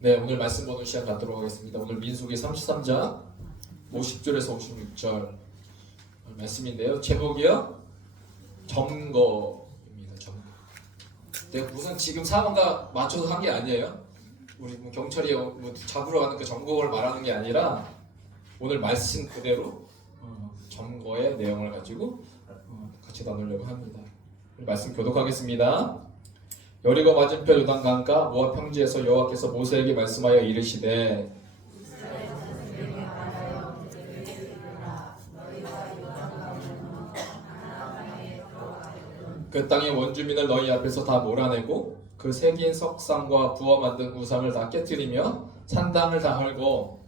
네, 오늘 말씀 보는 시간 갖도록 하겠습니다. 오늘 민수기 33장 50절에서 56절 말씀인데요. 제목이요, 점거입니다. 점거. 내가 무슨 지금 상황과 맞춰서 한 게 아니에요. 우리 뭐 경찰이 뭐 잡으러 가는 그 점거를 말하는 게 아니라 오늘 말씀 그대로 점거의 내용을 가지고 같이 나누려고 합니다. 말씀 교독하겠습니다. 여리고 맞은편 요단강가 모압 평지에서 여호와께서 모세에게 말씀하여 이르시되 그 땅의 원주민을 너희 앞에서 다 몰아내고 그 새긴 석상과 부어 만든 우상을 다 깨뜨리며 산당을 다 헐고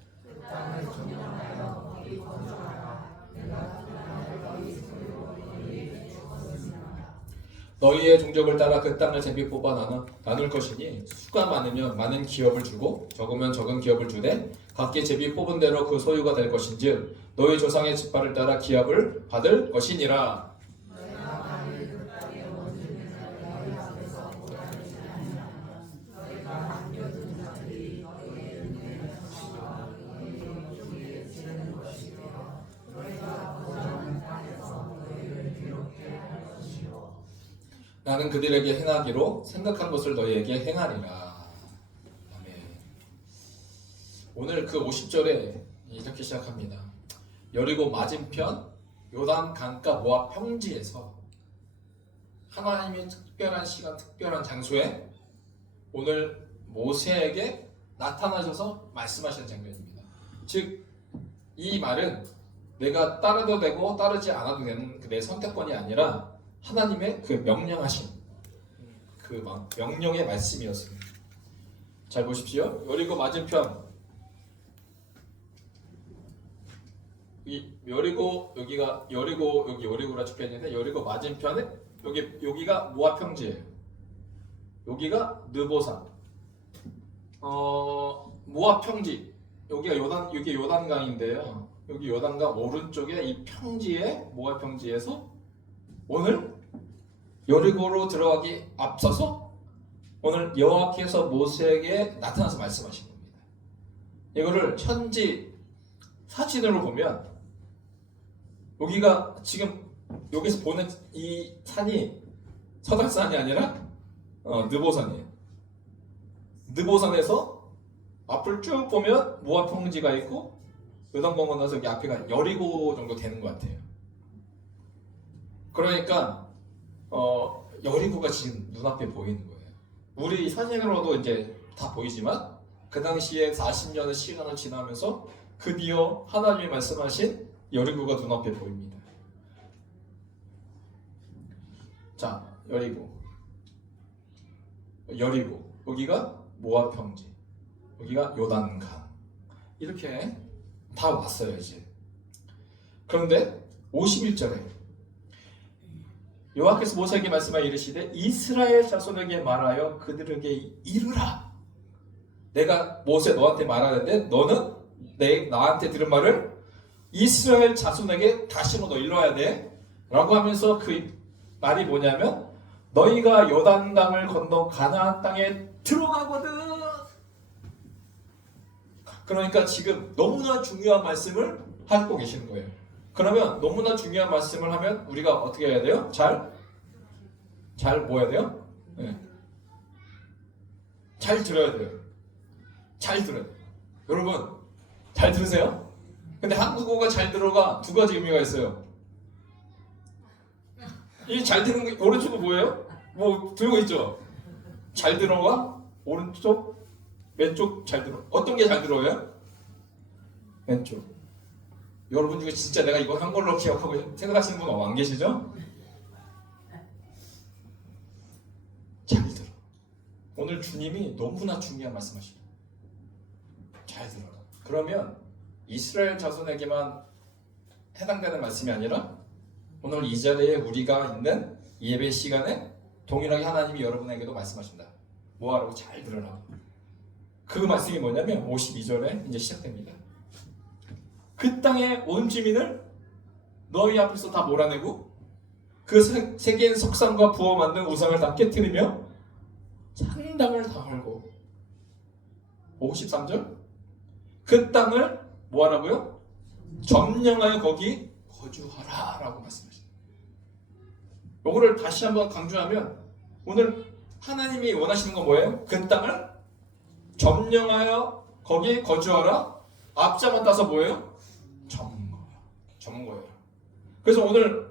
너희의 종족을 따라 그 땅을 제비 뽑아 나눌 것이니 수가 많으면 많은 기업을 주고 적으면 적은 기업을 주되 각기 제비 뽑은 대로 그 소유가 될 것인즉 너희 조상의 지파를 따라 기업을 받을 것이니라. 나는 그들에게 행하기로 생각한 것을 너희에게 행하리라. 아멘. 오늘 그 50절에 이렇게 시작합니다. 여리고 맞은편 요단 강가 모압 평지에서 하나님이 특별한 시간, 특별한 장소에 오늘 모세에게 나타나셔서 말씀하시는 장면입니다. 즉, 이 말은 내가 따르도 되고 따르지 않아도 되는 내 선택권이 아니라 하나님의 그 명령하신 그 명령의 말씀이었습니다. 잘 보십시오. 여리고 맞은편, 이 여리고 여기가 여리고 여기 여리고라 적혀 있는데 여리고 맞은편에 여기가 모압 평지예요. 여기가 느보산. 모압 평지. 여기 요단강인데요. 여기 요단강 오른쪽에 이 평지에 모압 평지에서 오늘 여리고로 들어가기 앞서서 오늘 여호와께서 모세에게 나타나서 말씀하신 겁니다. 이거를 현지 사진으로 보면 여기가 지금 여기서 보는 이 산이 서달산이 아니라 느보산이에요. 느보산에서 앞을 쭉 보면 모압 평지가 있고 요단 건너서 여기 앞에가 여리고 정도 되는 것 같아요. 그러니까 여리고가 지금 눈앞에 보이는 거예요. 우리 사진으로도 이제 다 보이지만 그 당시에 40년의 시간을 지나면서 드디어 하나님이 말씀하신 여리고가 눈앞에 보입니다. 자, 여리고 여기가 모압 평지, 여기가 요단강, 이렇게 다 왔어요 이제. 그런데 51절에 여호와께서 모세에게 말씀하여 이르시되 이스라엘 자손에게 말하여 그들에게 이르라. 내가 모세 너한테 말하는데 너는 나한테 들은 말을 이스라엘 자손에게 다시 너 일러 와야 돼 라고 하면서 그 말이 뭐냐면 너희가 요단강을 건너 가나안 땅에 들어가거든. 그러니까 지금 너무나 중요한 말씀을 하고 계시는 거예요. 그러면 너무나 중요한 말씀을 하면 우리가 어떻게 해야 돼요? 잘 뭐 해야 돼요? 네. 잘 들어야 돼요. 잘 들어야 돼요. 여러분 잘 들으세요? 근데 한국어가 잘 들어가 두 가지 의미가 있어요. 이 잘 들은 거 오른쪽은 뭐예요? 뭐 들고 있죠? 잘 들어가 오른쪽, 왼쪽 잘 들어. 어떤 게 잘 들어요? 왼쪽. 여러분 중에 진짜 내가 이거 한 걸로 기억하고 생각하시는 분 안 계시죠? 잘 들어. 오늘 주님이 너무나 중요한 말씀하시죠. 잘 들어라. 그러면 이스라엘 자손에게만 해당되는 말씀이 아니라 오늘 이 자리에 우리가 있는 예배 시간에 동일하게 하나님이 여러분에게도 말씀하신다. 뭐하라고? 잘 들으라. 그 말씀이 뭐냐면 52절에 이제 시작됩니다. 그 땅의 원주민을 너희 앞에서 다 몰아내고 그 새긴 석상과 부어 만든 우상을 다 깨뜨리며 산당을 다 헐고 53절 그 땅을 뭐하라고요? 점령하여 거기 거주하라 라고 말씀하십니다. 요거를 다시 한번 강조하면 오늘 하나님이 원하시는 건 뭐예요? 그 땅을 점령하여 거기 거주하라. 앞자만 따서 뭐예요? 점거예요. 그래서 오늘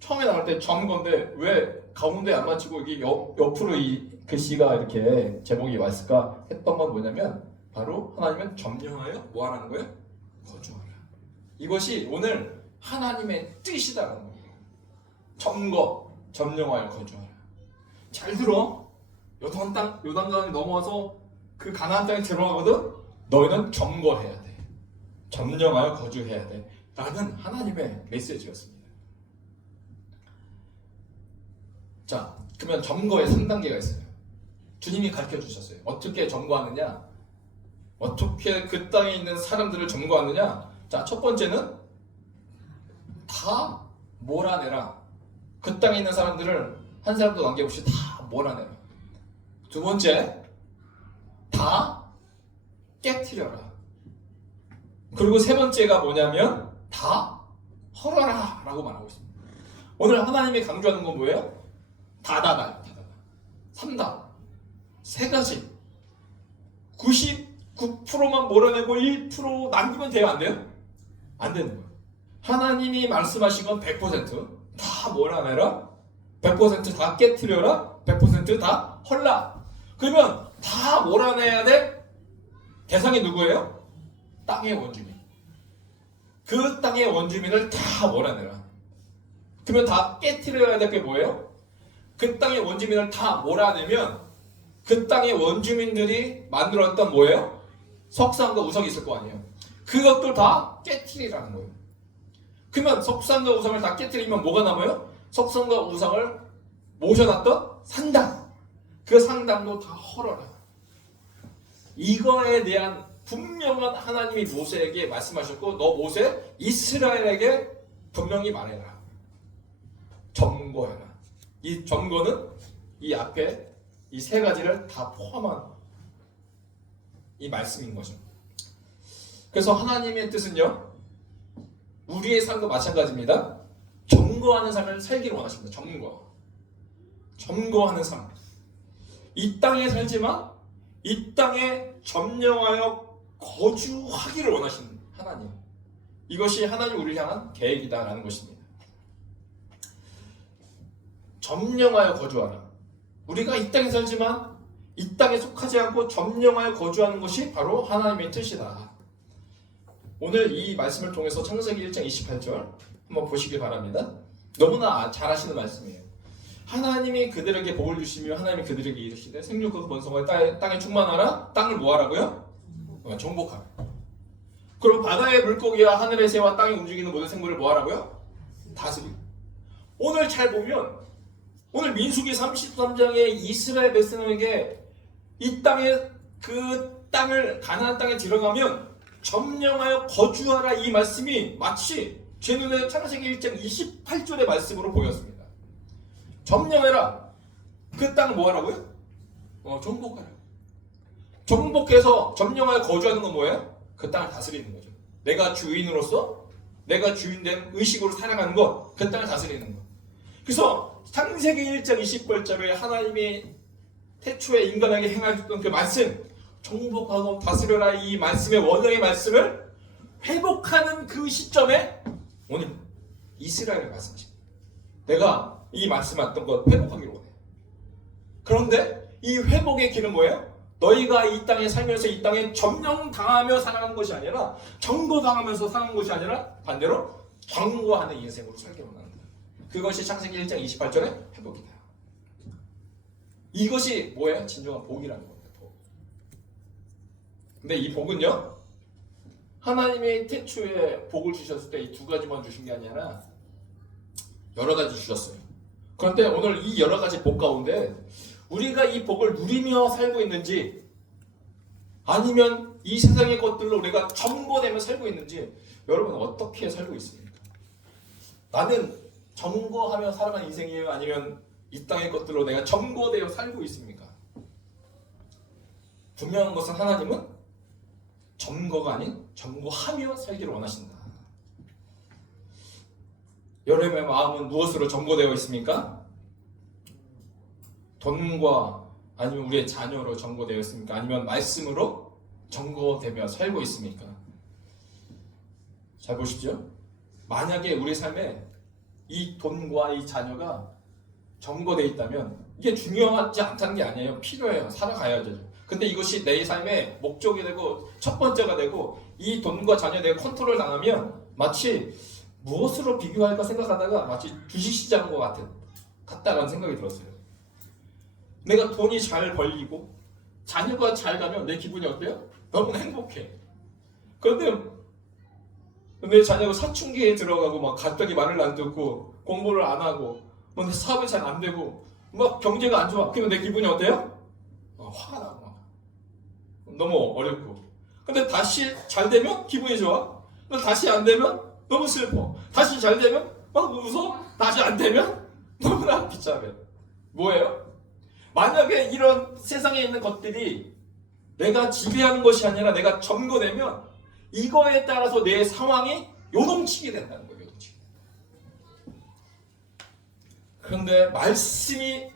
처음에 나올 때 점거인데 왜 가운데 안 맞추고 여기 옆으로 이 글씨가 이렇게 제목이 왔을까 했던 건 뭐냐면 바로 하나님은 점령하여 뭐 하라는 거예요? 거주하라. 이것이 오늘 하나님의 뜻이다라는 거예요. 점령하여 거주하라. 잘 들어. 요단강이 넘어와서 그 가나안 땅에 들어가거든. 너희는 점거해야 돼. 점령하여 거주해야 돼. 라는 하나님의 메시지였습니다. 자, 그러면 점거에 3단계가 있어요. 주님이 가르쳐 주셨어요. 어떻게 점거하느냐? 어떻게 그 땅에 있는 사람들을 점거하느냐? 자, 첫 번째는 다 몰아내라. 그 땅에 있는 사람들을 한 사람도 남김없이 다 몰아내라. 두 번째, 다 깨트려라. 그리고 세 번째가 뭐냐면 다 헐어라 라고 말하고 있습니다. 오늘 하나님이 강조하는 건 뭐예요? 다다다. 3다. 세 가지. 99%만 몰아내고 1% 남기면 돼요? 안 돼요? 안 되는 거예요. 하나님이 말씀하신 건 100%다 몰아내라. 100%다 깨트려라. 100%다 헐라. 그러면 다 몰아내야 될 대상이 누구예요? 땅의 원주민. 그 땅의 원주민을 다 몰아내라. 그러면 다 깨트려야 될 게 뭐예요? 그 땅의 원주민을 다 몰아내면 그 땅의 원주민들이 만들었던 뭐예요? 석상과 우상이 있을 거 아니에요. 그것들 다 깨트리라는 거예요. 그러면 석상과 우상을 다 깨트리면 뭐가 남아요? 석상과 우상을 모셔놨던 상당. 그 상당도 다 헐어라. 이거에 대한 분명한 하나님이 모세에게 말씀하셨고 너 모세 이스라엘에게 분명히 말해라. 점거해라. 이 점거는 이 앞에 이 세 가지를 다 포함한 이 말씀인 거죠. 그래서 하나님의 뜻은요, 우리의 삶과 마찬가지입니다. 점거하는 삶을 살기를 원하십니다. 점거하는 삶. 이 땅에 살지만 이 땅에 점령하여 거주하기를 원하시는 하나님. 이것이 하나님 우리를 향한 계획이다라는 것입니다. 점령하여 거주하라. 우리가 이 땅에 살지만 이 땅에 속하지 않고 점령하여 거주하는 것이 바로 하나님의 뜻이다. 오늘 이 말씀을 통해서 창세기 1장 28절 한번 보시기 바랍니다. 너무나 잘 아시는 말씀이에요. 하나님이 그들에게 복을 주시며 하나님이 그들에게 이르시되 생육하고 번성하여 땅에 충만하라. 땅을 뭐하라고요? 정복하라. 그럼 바다의 물고기와 하늘의 새와 땅에 움직이는 모든 생물을 뭐하라고요? 다스리고. 오늘 잘 보면 오늘 민수기 33장에 이스라엘 백성에게 이 땅에 그 땅을 가나안 땅에 들어가면 점령하여 거주하라 이 말씀이 마치 제 눈에 창세기 1장 28절의 말씀으로 보였습니다. 점령해라. 그 땅을 뭐하라고요? 정복하라. 정복해서 점령하여 거주하는 건 뭐예요? 그 땅을 다스리는 거죠. 내가 주인으로서 내가 주인된 의식으로 살아가는 것, 그 땅을 다스리는 것. 그래서 창세기 1장 28절에 하나님이 태초에 인간에게 행하셨던 그 말씀, 정복하고 다스려라 이 말씀의 원형의 말씀을 회복하는 그 시점에 오늘 이스라엘을 말씀하십니다. 내가 이 말씀했던 것 회복하기로 원해. 그런데 이 회복의 길은 뭐예요? 너희가 이 땅에 살면서 이 땅에 점령당하며 살아가는 것이 아니라 정거당하면서 사는 것이 아니라 반대로 정거하는 인생으로 살기 원한다. 그것이 창세기 1장 28절의 회복이다. 이것이 뭐예요? 진정한 복이라는 겁니다. 복. 근데 이 복은요, 하나님의 태초에 복을 주셨을 때 이 두 가지만 주신 게 아니라 여러 가지 주셨어요. 그런데 오늘 이 여러 가지 복 가운데 우리가 이 복을 누리며 살고 있는지 아니면 이 세상의 것들로 우리가 점거되며 살고 있는지 여러분 어떻게 살고 있습니까? 나는 점거하며 살아가는 인생이에요? 아니면 이 땅의 것들로 내가 점거되어 살고 있습니까? 분명한 것은 하나님은 점거가 아닌 점거하며 살기를 원하신다. 여러분의 마음은 무엇으로 점거되어 있습니까? 돈과 아니면 우리의 자녀로 점거되어 있습니까? 아니면 말씀으로 점거되며 살고 있습니까? 잘 보십시오. 만약에 우리 삶에 이 돈과 이 자녀가 점거되어 있다면 이게 중요하지 않다는 게 아니에요. 필요해요. 살아가야죠. 근데 이것이 내 삶의 목적이 되고 첫 번째가 되고 이 돈과 자녀에 대해 컨트롤 당하면 마치 무엇으로 비교할까 생각하다가 마치 주식시장인 것 같다라는 생각이 들었어요. 내가 돈이 잘 벌리고 자녀가 잘 가면 내 기분이 어때요? 너무나 행복해. 그런데 내 자녀가 사춘기에 들어가고 막 갑자기 말을 안 듣고 공부를 안 하고 내 사업이 잘 안 되고 막 경제가 안 좋아. 그러면 내 기분이 어때요? 화가 나고 막 너무 어렵고. 근데 다시 잘 되면 기분이 좋아. 근데 다시 안 되면 너무 슬퍼. 다시 잘 되면 막 웃어. 다시 안 되면 너무나 비참해. 뭐예요? 만약에 이런 세상에 있는 것들이 내가 지배하는 것이 아니라 내가 점거되면 이거에 따라서 내 상황이 요동치게 된다는 거예요. 요동치게. 그런데 말씀이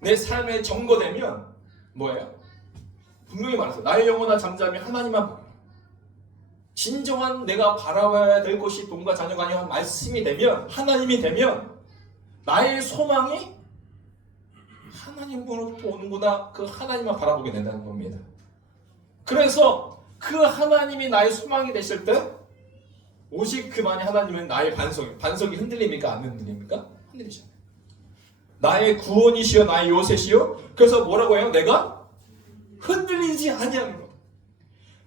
내 삶에 점거되면 뭐예요? 분명히 말해서 나의 영혼아 잠잠히 하나님만 바라. 진정한 내가 바라봐야 될 것이 돈과 자녀가 아니라 말씀이 되면, 하나님이 되면 나의 소망이 하나님으로부터 오는구나. 그 하나님만 바라보게 된다는 겁니다. 그래서 그 하나님이 나의 소망이 되실 때 오직 그만이 하나님은 나의 반석이 흔들립니까? 안 흔들립니까? 흔들리잖아요. 나의 구원이시여 나의 요새시여. 그래서 뭐라고 해요? 내가 흔들리지 아니하는 것.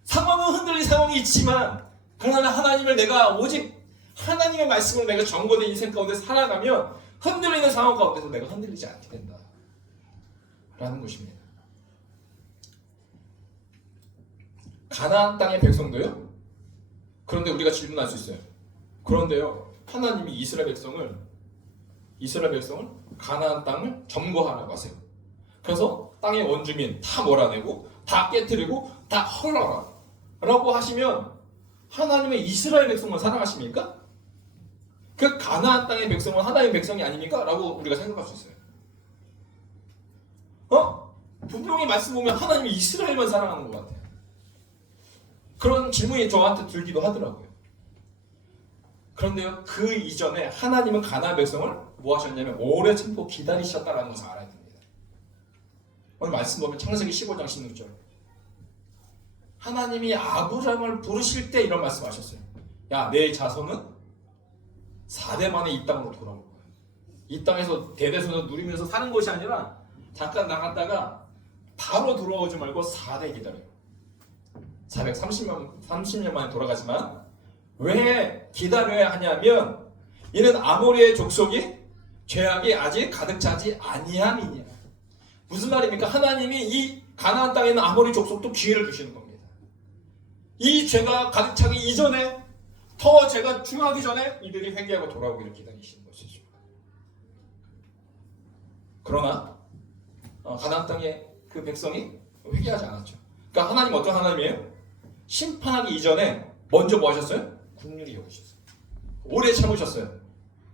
상황은 흔들릴 상황이 있지만 그러나 하나님을 내가 오직 하나님의 말씀으로 내가 점거된 인생 가운데 살아가면 흔들리는 상황 가운데서 내가 흔들리지 않게 된다 라는 것입니다. 가나안 땅의 백성도요? 그런데 우리가 질문할 수 있어요. 그런데요, 하나님이 이스라엘 백성을 가나안 땅을 점거하라고 하세요. 그래서 땅의 원주민 다 몰아내고 다 깨뜨리고 다 헐어라 라고 하시면 하나님의 이스라엘 백성만 사랑하십니까? 그 가나안 땅의 백성은 하나님의 백성이 아닙니까? 라고 우리가 생각할 수 있어요. 분명히 말씀 보면 하나님이 이스라엘만 사랑하는 것 같아요. 그런 질문이 저한테 들기도 하더라고요. 그런데요, 그 이전에 하나님은 가나안 백성을 뭐 하셨냐면 오래 참고 기다리셨다라는 것을 알아야 됩니다. 오늘 말씀 보면 창세기 15장 16절 하나님이 아브라함을 부르실 때 이런 말씀 하셨어요. 야, 내 자손은 4대 만에 이 땅으로 돌아올 거야. 이 땅에서 대대손을 누리면서 사는 것이 아니라 잠깐 나갔다가 바로 돌아오지 말고 4대 기다려요. 430년 만에 돌아가지만 왜 기다려야 하냐면 이는 아모리의 족속이 죄악이 아직 가득 차지 아니함이니라. 무슨 말입니까? 하나님이 이 가나안 땅에 있는 아모리 족속도 기회를 주시는 겁니다. 이 죄가 가득 차기 이전에 더 죄가 중하기 전에 이들이 회개하고 돌아오기를 기다리시는 것이죠. 그러나 가나안 땅의 그 백성이 회개하지 않았죠. 그러니까 하나님 어떤 하나님이에요? 심판하기 이전에 먼저 뭐 하셨어요? 긍휼히 여기셨어요. 오래 참으셨어요.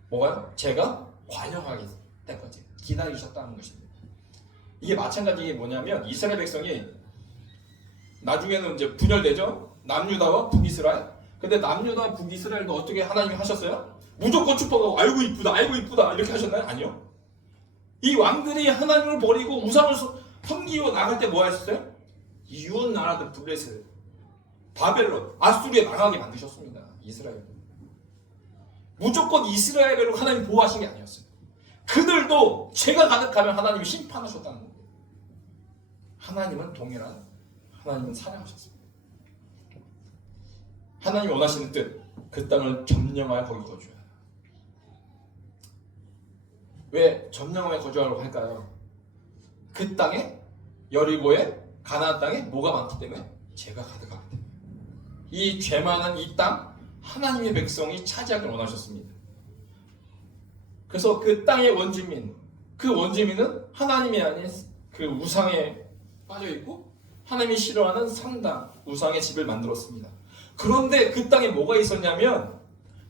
뭐가요? 제가 관영하기 때까지 기다리셨다는 것입니다. 이게 마찬가지 뭐냐면 이스라엘 백성이 나중에는 이제 분열되죠. 남유다와 북이스라엘. 근데 남유다와 북이스라엘도 어떻게 하나님이 하셨어요? 무조건 축복하고 아이고 이쁘다 이렇게 하셨나요? 아니요. 이 왕들이 하나님을 버리고 우상을 섬기고 나갈 때 뭐 하셨어요? 이웃 나라들 블레셋, 바벨론, 아수르에 나가게 만드셨습니다. 이스라엘. 무조건 이스라엘을 하나님 보호하신 게 아니었어요. 그들도 죄가 가득하면 하나님이 심판하셨다는 겁니다. 하나님은 동일한 하나님은 사랑하셨습니다. 하나님이 원하시는 뜻, 그 땅을 점령하여 거기 거주하라. 왜 점령하여 거주하라고 할까요? 그 땅에 여리고에 가나안 땅에 뭐가 많기 때문에 죄가 가득하기 때문에 이 죄 많은 이 땅 하나님의 백성이 차지하길 원하셨습니다. 그래서 그 땅의 원주민, 그 원주민은 하나님이 아닌 그 우상에 빠져 있고 하나님이 싫어하는 상당, 우상의 집을 만들었습니다. 그런데 그 땅에 뭐가 있었냐면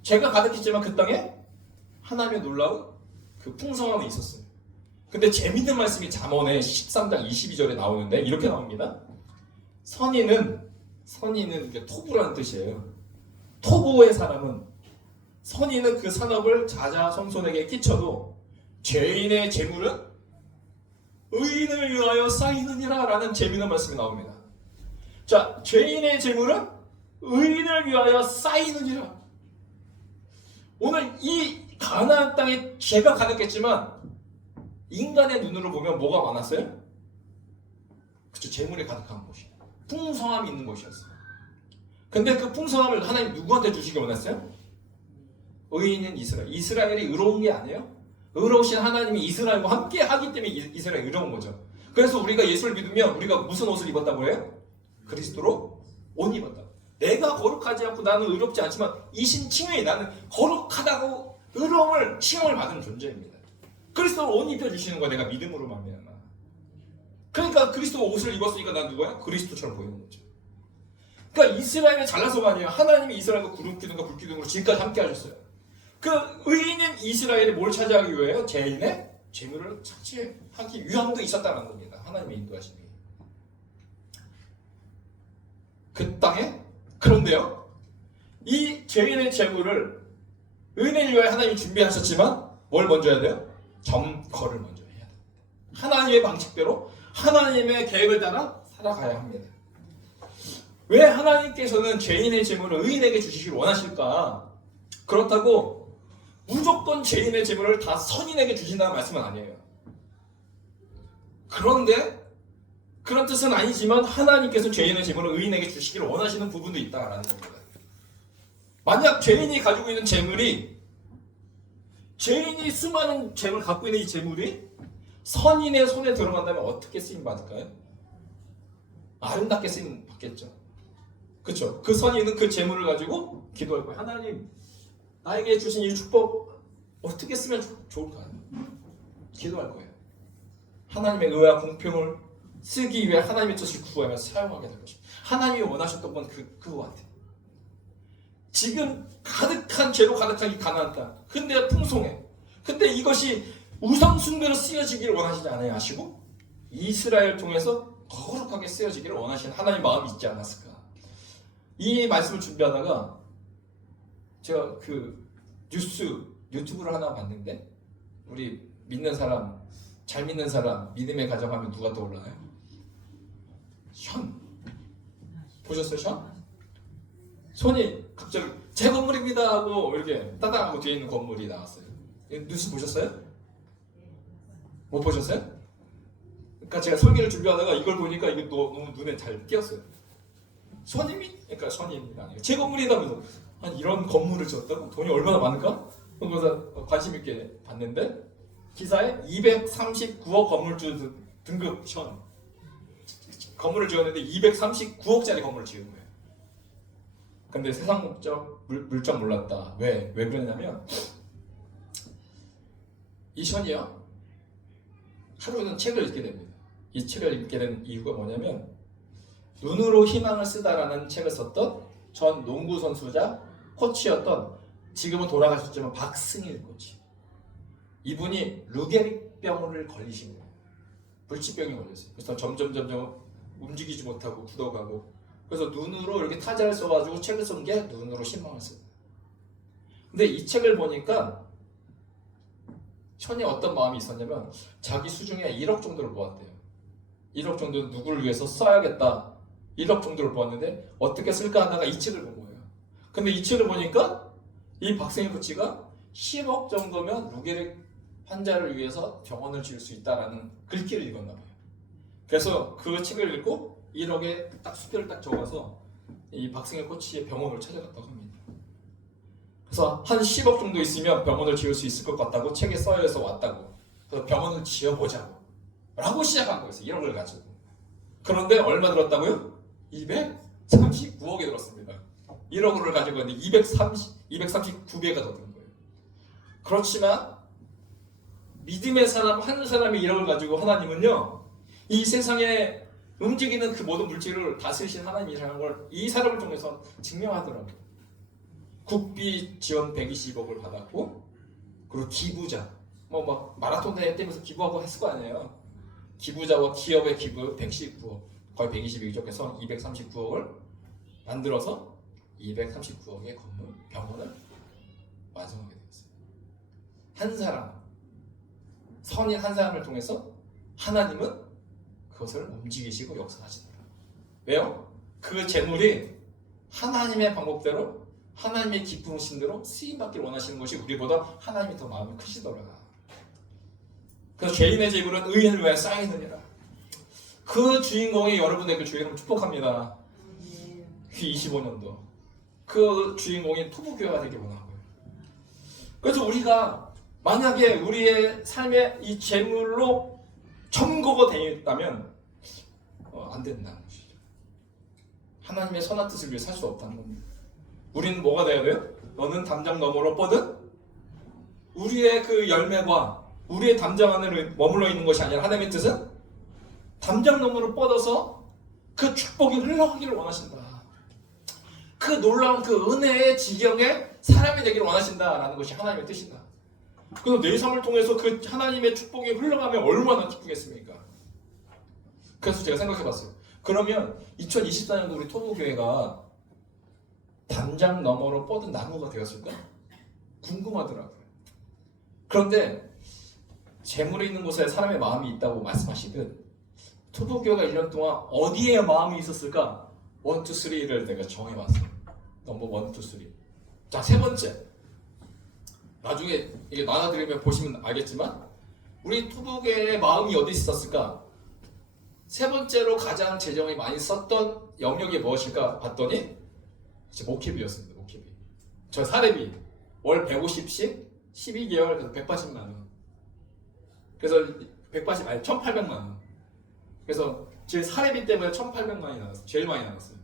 제가 가득했지만 그 땅에 하나님의 놀라운 그 풍성함이 있었어요. 근데 재밌는 말씀이 잠언의 13장 22절에 나오는데 이렇게 나옵니다. 선인은 이게 토부라는 뜻이에요. 토부의 사람은 선인은 그 산업을 자자손손에게 끼쳐도 죄인의 재물은 의인을 위하여 쌓이느니라 라는 재미있는 말씀이 나옵니다. 자, 죄인의 재물은 의인을 위하여 쌓이느니라. 오늘 이 가나안 땅에 죄가 가득했지만 인간의 눈으로 보면 뭐가 많았어요? 그쵸, 재물이 가득한 곳이, 풍성함이 있는 곳이었어요. 근데 그 풍성함을 하나님 누구한테 주시기 원했어요? 의인은 이스라엘이 의로운 게 아니에요. 의로우신 하나님이 이스라엘과 함께 하기 때문에 이스라엘이 의로운 거죠. 그래서 우리가 예수를 믿으면 우리가 무슨 옷을 입었다고 해요? 그리스도로 옷 입었다. 내가 거룩하지 않고 나는 의롭지 않지만 이신 칭의 나는 거룩하다고 의로움을 칭함을 받은 존재입니다. 그리스도로 옷 입혀주시는 거야. 내가 믿음으로 말미암아. 그러니까 그리스도 옷을 입었으니까 난 누구야? 그리스도처럼 보이는 거죠. 그러니까 이스라엘은 잘나서가 아니에요. 하나님이 이스라엘과 구름 기둥과 불 기둥으로 지금까지 함께 하셨어요. 그 의인인 이스라엘이 뭘 차지하기 위해요? 죄인의 재물을 차지하기 위함도 있었다는 겁니다. 하나님의 인도하심이. 그 땅에 그런데요, 이 죄인의 재물을 의인을 위하여 하나님이 준비하셨지만 뭘 먼저 해야 돼요? 점거를 먼저 해야 됩니다. 하나님의 방식대로 하나님의 계획을 따라 살아가야 합니다. 왜 하나님께서는 죄인의 재물을 의인에게 주시기를 원하실까? 그렇다고 무조건 죄인의 재물을 다 선인에게 주신다는 말씀은 아니에요. 그런데 그런 뜻은 아니지만 하나님께서 죄인의 재물을 의인에게 주시기를 원하시는 부분도 있다라는 겁니다. 만약 죄인이 가지고 있는 재물이, 죄인이 수많은 재물을 갖고 있는 이 재물이 선인의 손에 들어간다면 어떻게 쓰임 받을까요? 아름답게 쓰임 받겠죠. 그렇죠? 그 선인은 그 재물을 가지고 기도할 거예요. 하나님, 나에게 주신 이 축복 어떻게 쓰면 좋을까요? 기도할 거예요. 하나님의 의와 공평을 쓰기 위해 하나님의 뜻을 구하며 사용하게 될 것입니다. 하나님이 원하셨던 건 그거 같아요. 지금 가득한 죄로 가득한 이 가나안 땅, 근데 풍성해. 근데 이것이 우상 숭배로 쓰여지기를 원하시지 않아요, 아시고? 이스라엘 통해서 거룩하게 쓰여지기를 원하시는 하나님의 마음이 있지 않았을까? 이 말씀을 준비하다가 제가 그 유튜브를 하나 봤는데, 우리 믿는 사람, 잘 믿는 사람, 믿음의 가정하면 누가 떠올라요? 션. 보셨어요, 션? 손이 갑자기 제 건물입니다 하고 이렇게 따당 하고 뒤에 있는 건물이 나왔어요. 뉴스 보셨어요? 못 보셨어요? 그러니까 제가 설계를 준비하다가 이걸 보니까 이게 너무 눈에 잘 띄었어요. 그러니까 선임이 아니에요. 제 건물이다면서 아니 이런 건물을 지었다고? 돈이 얼마나 많을까? 그래서 관심 있게 봤는데 기사에 239억 건물주 등급 션 건물을 지었는데 239억짜리 건물을 지은 거예요. 근데 세상 목적 물정 몰랐다. 왜 그러냐면 이 션이요 하루는 책을 읽게 됩니다. 이 책을 읽게 된 이유가 뭐냐면 눈으로 희망을 쓰다라는 책을 썼던 전 농구 선수자 코치였던 지금은 돌아가셨지만 박승일 코치. 이분이 루게릭병을 걸리신 거예요. 불치병이 걸렸어요. 그래서 점점 움직이지 못하고 굳어가고, 그래서 눈으로 이렇게 타자를 써가지고 책을 쓴 게 눈으로 희망을 쓴 거예요. 근데 이 책을 보니까 션이 어떤 마음이 있었냐면 자기 수중에 1억 정도를 모았대요. 1억 정도는 누구를 위해서 써야겠다. 1억 정도를 모았는데 어떻게 쓸까 하다가 이 책을 본 거예요. 근데 이 책을 보니까 이 박승일 코치가 10억 정도면 루게릭 환자를 위해서 병원을 지을 수 있다라는 글귀를 읽었나 봐요. 그래서 그 책을 읽고 1억에 딱 수표를 딱 적어서 이 박승일 코치의 병원을 찾아갔다고 합니다. 그래서 한 10억 정도 있으면 병원을 지을 수 있을 것 같다고 책에 써여서 왔다고. 그래서 병원을 지어보자고 라고 시작한 거였어요. 1억을 가지고. 그런데 얼마 들었다고요? 239억이 들었습니다. 1억을 가지고 있는데 239배가 더 든 거예요. 그렇지만 믿음의 사람 한 사람이 1억을 가지고 하나님은요 이 세상에 움직이는 그 모든 물질을 다스리신 하나님이라는 걸 이 사람을 통해서 증명하더라고요. 국비 지원 120억을 받았고, 그리고 기부자, 뭐 막 마라톤 대회 뛰면서 기부하고 했을 거 아니에요. 기부자와 기업의 기부 119억, 거의 122조, 그래서 239억을 만들어서 239억의 건물, 병원을 완성하게 되었어요. 한 사람, 선인 한 사람을 통해서 하나님은 그것을 움직이시고 역사하시더라. 왜요? 그 재물이 하나님의 방법대로, 하나님의 기쁘신 대로 쓰임받기를 원하시는 것이 우리보다 하나님이 더 마음이 크시더라. 그래서 개인의 재물은 의인을 위하여 쌓이느니라. 그 주인공이 여러분의 그 주인을 축복합니다. 25년도 그 주인공이 토부교회가 되길 원하고요. 그래서 우리가 만약에 우리의 삶의 이 재물로 천거가 되어 있다면 안 된다는 것이죠. 하나님의 선한 뜻을 위해 살 수 없다는 겁니다. 우리는 뭐가 돼야 돼요? 너는 담장 너머로 뻗은 우리의 그 열매가 우리의 담장 안에 머물러 있는 것이 아니라 하나님의 뜻은 담장 너머로 뻗어서 그 축복이 흘러가기를 원하신다. 그 놀라운 그 은혜의 지경에 사람이 되기를 원하신다라는 것이 하나님의 뜻이다. 그래서 내 삶을 통해서 그 하나님의 축복이 흘러가면 얼마나 기쁘겠습니까? 그래서 제가 생각해봤어요. 그러면 2024년도 우리 토부교회가 담장 너머로 뻗은 나무가 되었을까? 궁금하더라고요. 그런데 재물이 있는 곳에 사람의 마음이 있다고 말씀하시듯 토부교회가 1년 동안 어디에 마음이 있었을까? 1, 2, 3를 내가 정해봤어요. 넘버 1, 2, 3. 자, 세 번째. 나중에 이게 나눠드리면 보시면 알겠지만 우리 토부교회의 마음이 어디 있었을까? 세 번째로 가장 재정이 많이 썼던 영역이 무엇일까 봤더니 목회비였습니다. 목회비. 저 사례비 월 150씩 12개월 그래서 180만 원. 그래서 180 아니 1,800만 원. 그래서 제 사례비 때문에 1,800만 원이 나왔어요. 제일 많이 나왔어요.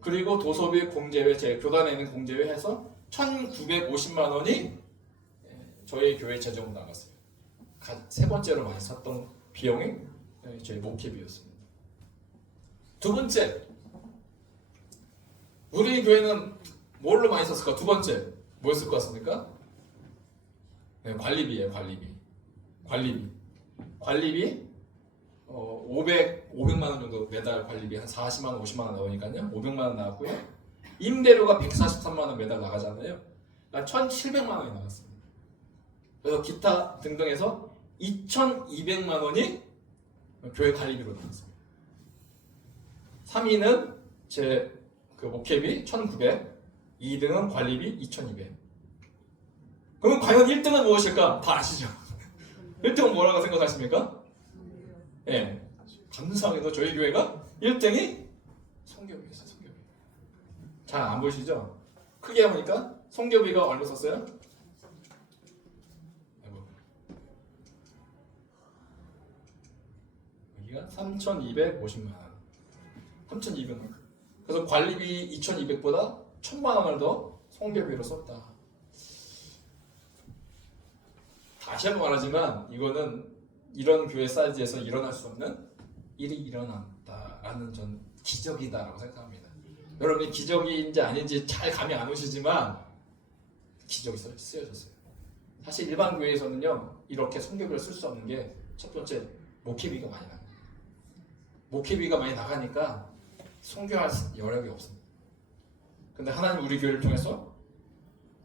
그리고 도서비, 공제회, 제 교단에 있는 공제회 해서 1,950만 원이 저희 교회 재정으로 나갔어요. 세 번째로 많이 썼던 비용이 저희 목회비였습니다. 두 번째, 우리 교회는 뭘로 많이 썼을까? 두 번째, 뭐였을 것 같습니까? 네, 관리비예요. 관리비 500만 원 정도 매달 관리비 한 40만 원, 50만 원 나오니까요. 500만 원 나왔고요. 임대료가 143만 원 매달 나가잖아요. 그러니까 1,700만 원이 나왔습니다. 그래서 기타 등등 해서 2,200만 원이 교회 관리비로 나왔습니다. 3위는 제 그 목회비 1,900, 2등은 관리비 2,200. 그러면 과연 1등은 무엇일까? 다 아시죠? 1등은 뭐라고 생각하십니까? 예. 네. 감사하게도 저희 교회가 1등이 성교비였어요. 성교비. 잘 안 보이시죠? 크게 해보니까 성교비가 얼마 썼어요? 여기가 3,250만 원. 3,200만 원. 그래서 관리비 2,200보다 1,000만 원을 더 성교비로 썼다. 다시 한번 말하지만 이거는 이런 교회 사이즈에서 일어날 수 없는 일이 일어났다라는 전 기적이다라고 생각합니다. 여러분이 기적인지 아닌지 잘 감이 안 오시지만 기적이 쓰여졌어요. 사실 일반 교회에서는요 이렇게 성교비를 쓸 수 없는 게 첫 번째 목회비가 많이 나가요. 목회비가 많이 나가니까 성교할 여력이 없습니다. 근데 하나님 우리 교회를 통해서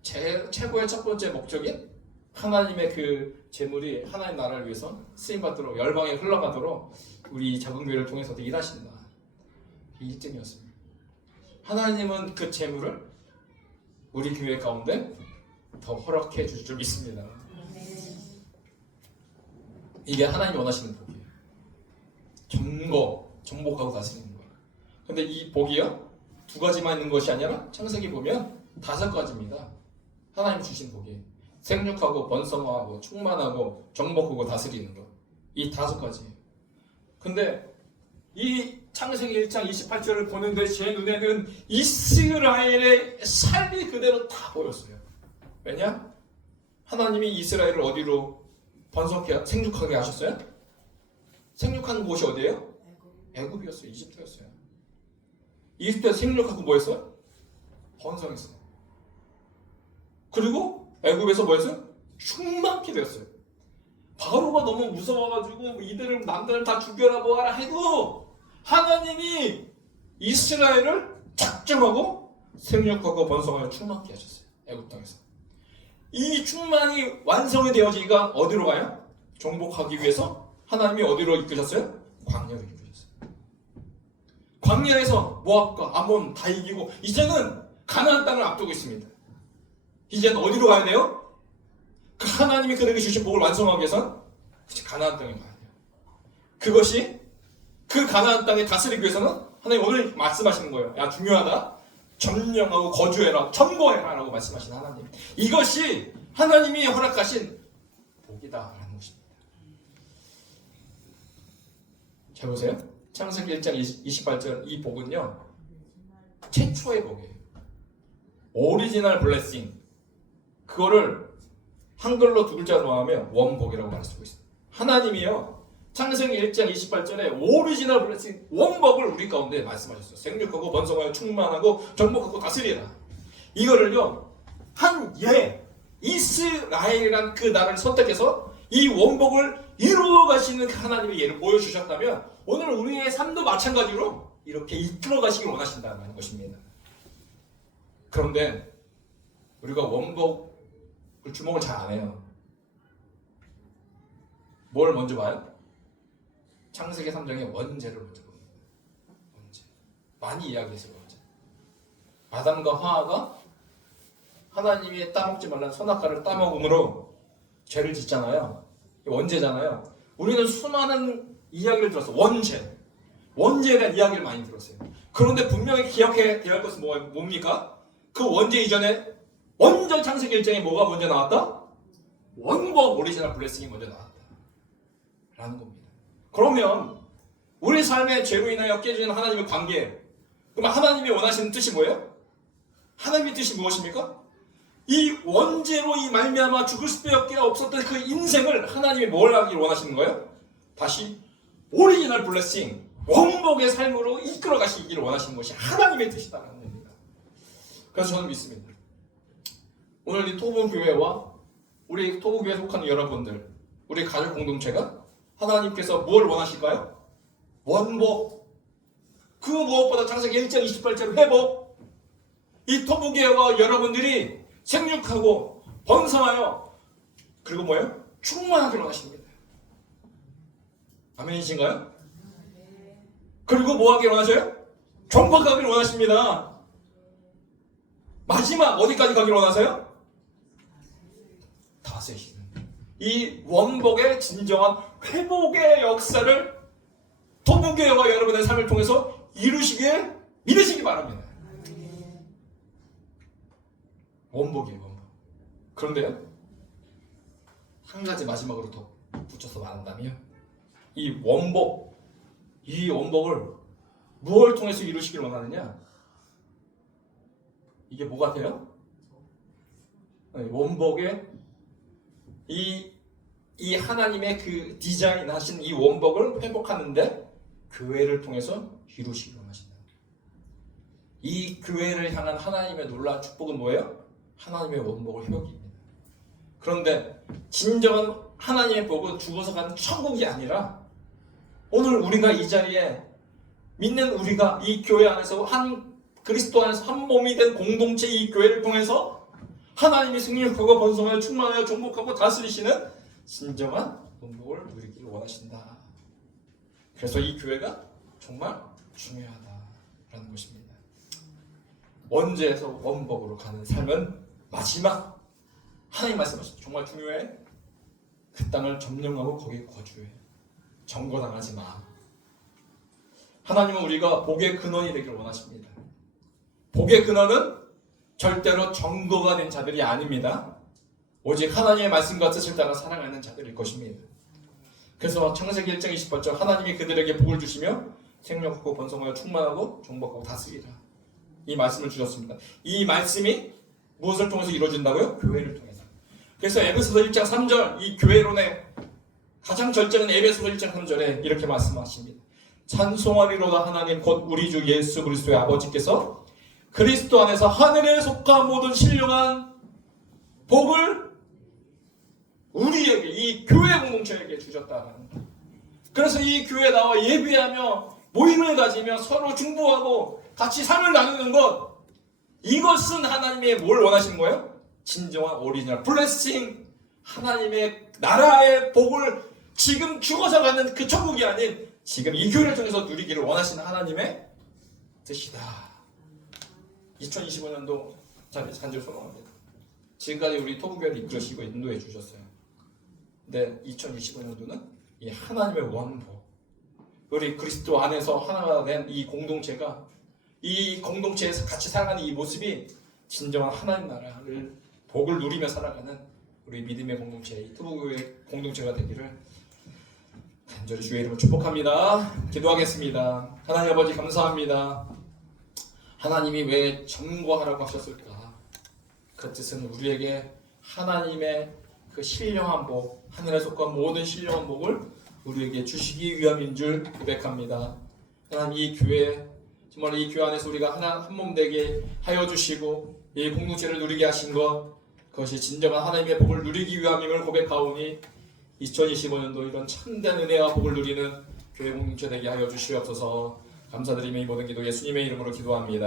최고의 첫 번째 목적인 하나님의 그 재물이 하나님 나라를 위해서 쓰임받도록 열방에 흘러가도록 우리 작은 교회를 통해서도 일하신다. 이 1등이었습니다. 하나님은 그 재물을 우리 교회 가운데 더 허락해 주실 줄 믿습니다. 이게 하나님이 원하시는 복이에요. 정복하고 다스리는 거예요. 근데 이 복이요 2가지만 있는 것이 아니라 창세기 보면 5가지입니다. 하나님 주신 복이 생육하고 번성하고 충만하고 정복하고 다스리는 것. 이 5가지. 근데 이 창세기 1장 28절을 보는데 제 눈에는 이스라엘의 삶이 그대로 다 보였어요. 왜냐? 하나님이 이스라엘을 어디로 번성하게 생육하게 하셨어요? 생육하는 곳이 어디예요? 애굽이었어요. 이집트였어요. 이집트에서 생육하고 뭐 했어요? 번성했어요. 그리고 애굽에서 뭐 했어요? 충만케 되었어요. 바로가 너무 무서워가지고 이들을 남들을 다 죽여라 뭐하라 해도 하나님이 이스라엘을 작정하고 생육하고 번성하여 충만케 하셨어요. 애굽 땅에서. 이 충만이 완성이 되어지니까 어디로 가요? 정복하기 위해서 하나님이 어디로 이끄셨어요? 광야로 이끄셨어요. 광야에서 모압과 아몬 다 이기고 이제는 가나안 땅을 앞두고 있습니다. 이제는 어디로 가야 돼요? 그 하나님이 그에게 주신 복을 완성하기 위해서는 가나안 땅에 가야 돼요. 그것이 그 가나안 땅에 다스리기 위해서는 하나님 오늘 말씀하시는 거예요. 야, 중요하다. 점령하고 거주해라, 점거해라 라고 말씀하신 하나님. 이것이 하나님이 허락하신 복이다라는 것입니다. 잘 보세요. 창세기 1장 28절 이 복은요, 최초의 복이에요. 오리지널 블레싱. 그거를 한글로 두 글자로 하면 원복이라고 말할 수 있습니다. 하나님이요, 창세기 1장 28절에 오리지널 블레싱 원복을 우리 가운데 말씀하셨어요. 생육하고 번성하여 충만하고 정복하고 다스리라. 이거를요, 한 이스라엘이란 그 나라를 선택해서 이 원복을 이루어 가시는 하나님의 예를 보여주셨다면 오늘 우리의 삶도 마찬가지로 이렇게 이끌어 가시길 원하신다는 것입니다. 그런데 우리가 원복을 주목을 잘 안 해요. 뭘 먼저 봐요? 창세기 3장의 원죄를 먼저 봅니다. 원죄. 많이 이야기했어요. 원죄. 아담과 하와가 하나님이 따먹지 말라는 선악과를 따먹음으로 죄를 짓잖아요. 원죄잖아요. 우리는 수많은 이야기를 들었어요. 원죄에 대한 이야기를 많이 들었어요. 그런데 분명히 기억해야 할 것은 뭡니까? 그 원죄 이전에 원전 창세기 1장에 뭐가 먼저 나왔다? 원복 오리지널 블레싱이 먼저 나왔다 라는 겁니다. 그러면 우리 삶의 죄로 인하여 깨지는 하나님의 관계, 그럼 하나님이 원하시는 뜻이 뭐예요? 하나님의 뜻이 무엇입니까? 이 원죄로 이 말미암아 죽을 수밖에 없었던 그 인생을 하나님이 뭘 하길 원하시는 거예요? 다시 오리지널 블레싱, 원복의 삶으로 이끌어 가시기를 원하시는 것이 하나님의 뜻이다라는 겁니다. 그래서 저는 믿습니다. 오늘 이 토부교회와 우리 토부교회에 속하는 여러분들, 우리 가족 공동체가 하나님께서 뭘 원하실까요? 원복. 그 무엇보다 창세기 1장 28절 회복. 이 토부교회와 여러분들이 생육하고 번성하여 그리고 뭐예요? 충만하기를 원하십니다. 아멘이신가요? 그리고 뭐 하기를 원하셔요? 정복하기를 원하십니다. 마지막 어디까지 가기를 원하세요? 다스리시는 이 원복의 진정한 회복의 역사를 토부교회와 여러분의 삶을 통해서 이루시길 믿으시기 바랍니다. 원복이에요, 원복. 그런데요, 한 가지 마지막으로 더 붙여서 말한다면 이 원복을 무엇을 통해서 이루시길 원하느냐? 이게 뭐 같아요? 원복의 이 하나님의 그 디자인하신 이 원복을 회복하는데 교회를 통해서 이루시길 원하신다. 이 교회를 향한 하나님의 놀라운 축복은 뭐예요? 하나님의 원복을 회복입니다. 그런데 진정한 하나님의 복은 죽어서 가는 천국이 아니라 오늘 우리가 이 자리에 믿는 우리가 이 교회 안에서 그리스도 안에서 한 몸이 된 공동체 이 교회를 통해서 하나님이 승리하고 번성하여 충만하여 정복하고 다스리시는 진정한 원복을 누리기를 원하신다. 그래서 이 교회가 정말 중요하다라는 것입니다. 원죄에서 원복으로 가는 삶은 마지막 하나님 말씀하시죠. 정말 중요해. 그 땅을 점령하고 거기에 거주해. 정거당하지 마. 하나님은 우리가 복의 근원이 되기를 원하십니다. 복의 근원은 절대로 정거가 된 자들이 아닙니다. 오직 하나님의 말씀과 뜻을 따라 살아가는 자들일 것입니다. 그래서 창세기 1장 28절 하나님이 그들에게 복을 주시며 생명하고 번성하여 충만하고 정복하고 다스리라. 이 말씀을 주셨습니다. 이 말씀이 무엇을 통해서 이루어진다고요? 교회를 통해서. 그래서 에베소서 1장 3절 이 교회론의 가장 절정은 에베소서 1장 3절에 이렇게 말씀하십니다. 찬송하리로다. 하나님 곧 우리 주 예수 그리스도의 아버지께서 그리스도 안에서 하늘에 속한 모든 신령한 복을 우리에게, 이 교회 공동체에게 주셨다. 그래서 이 교회에 나와 예배하며 모임을 가지며 서로 중보하고 같이 삶을 나누는 것, 이것은 하나님의 뭘 원하시는 거예요? 진정한 오리지널 블레싱, 하나님의 나라의 복을 지금 죽어서 가는 그 천국이 아닌 지금 이 교회를 통해서 누리기를 원하시는 하나님의 뜻이다. 2025년도 간절히 소망합니다. 지금까지 우리 토부교회를 이끌으시고 인도해 주셨어요. 근데 2025년도는 이 하나님의 원복, 우리 그리스도 안에서 하나가 된 이 공동체가, 이 공동체에서 같이 살아가는 이 모습이 진정한 하나님 나라를 복을 누리며 살아가는 우리 믿음의 공동체, 이 토부교회 공동체가 되기를 간절히 주의 이름으로 축복합니다. 기도하겠습니다. 하나님 아버지 감사합니다. 하나님이 왜 점거하라고 하셨을까? 그 뜻은 우리에게 하나님의 그 신령한 복, 하늘에 속한 모든 신령한 복을 우리에게 주시기 위함인 줄 고백합니다. 하나님, 이 교회, 정말 이 교회 안에서 우리가 하나 한 몸 되게 하여 주시고 이 공동체를 누리게 하신 것, 그것이 진정한 하나님의 복을 누리기 위함임을 고백하오니 2025년도 이런 참된 은혜와 복을 누리는 교회 공동체 되게 하여 주시옵소서. 감사드리며 이 모든 기도 예수님의 이름으로 기도합니다.